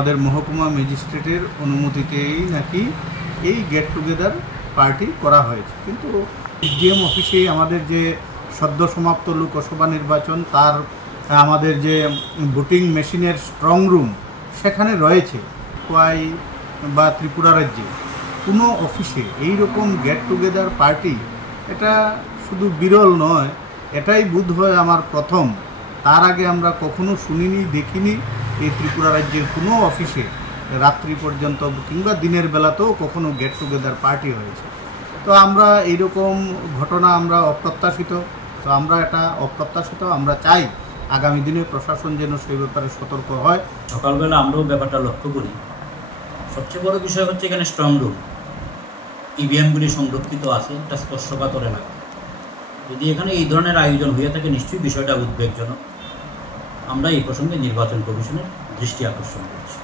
আমাদের মহকুমা ম্যাজিস্ট্রেটের অনুমতিতেই নাকি এই গেট টুগেদার পার্টি করা হয়েছে। কিন্তু ডিএম অফিসে আমাদের যে সদ্য সমাপ্ত লোকসভা নির্বাচন তার আমাদের যে ভোটিং মেশিনের স্ট্রং রুম সেখানে রয়েছে। খোয়াই বা ত্রিপুরা রাজ্যে কোনো অফিসে এই রকম গেট টুগেদার পার্টি এটা শুধু বিরল নয়, এটাই বোধহয় আমার প্রথম। তার আগে আমরা কখনো শুনিনি, দেখিনি এই ত্রিপুরা রাজ্যের কোনো অফিসে রাত্রি পর্যন্ত কিংবা দিনের বেলাতেও কখনো গেট টুগেদার পার্টি হয়েছে। তো আমরা এইরকম ঘটনা আমরা অপ্রত্যাশিত, আমরা চাই আগামী দিনে প্রশাসন যেন সেই ব্যাপারে সতর্ক হয়। সকালবেলা আমরাও ব্যাপারটা লক্ষ্য করি। সবচেয়ে বড় বিষয় হচ্ছে এখানে স্ট্রং রুম, ইভিএমগুলি সংরক্ষিত আছে, একটা স্পর্শকাতর এলাকা। যদি এখানে এই ধরনের আয়োজন হয়ে থাকে নিশ্চয়ই বিষয়টা উদ্বেগজনক। আমরা এই প্রসঙ্গে নির্বাচন কমিশনের দৃষ্টি আকর্ষণ করছি।